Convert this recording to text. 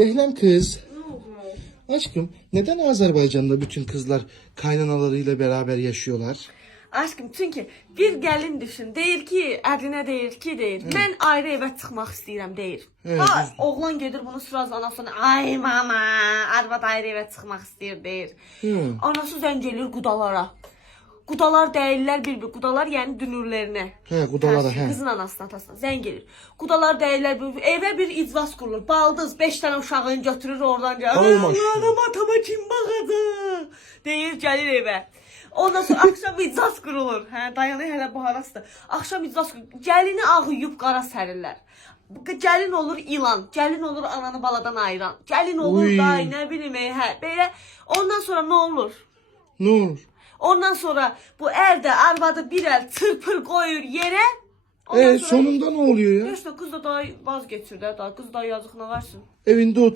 Behlem kız. Aşkım neden Azerbaycan'da bütün kızlar kaynanalarıyla beraber yaşıyorlar? Aşkım çünkü bir gəlin düşün. Deyir ki, ədinə deyir ki, deyir. Mən ayrı evə çıxmaq istəyirəm deyir. Evet, Ha, düzdür. oğlan gedir bunu sıraz anasına. Ay mama, arvad ayrı evə çıxmaq istəyir deyir. Anası zəng eləyir qudalara. Qudalar dəyirlər bir-bir. Qudalar yəni dünürlərinə. He, qudalara, he. Qızın anasına, atasına zəng gelir. Qudalar dəyirlər bir-bir. Evə bir iclas qurulur. Baldız 5 dənə uşağını götürür oradan gəlir. Ay maşallah. Anam atama kim baxacaq? Deyir gəlir evə. Ondan sonra axşam iclas qurulur. Hə, dayanır hələ bu harasıdır. Axşam iclas qurulur. Gəlini ağıyıb qara sərirlər. Gəlin olur ilan, gəlin olur ananı baladan ayıran. Gəlin olur Uy. da nə bilim hə. Belə ondan sonra nə olur? Ne olur? Ondan sonra bu ərdə arvadı bir əl çırpır qoyur yerə. Ondan sonra Sonunda ne oluyor ya? işte kız da daha vazgeçir də, daha kız da yazıq nə varsın. Evinde otur.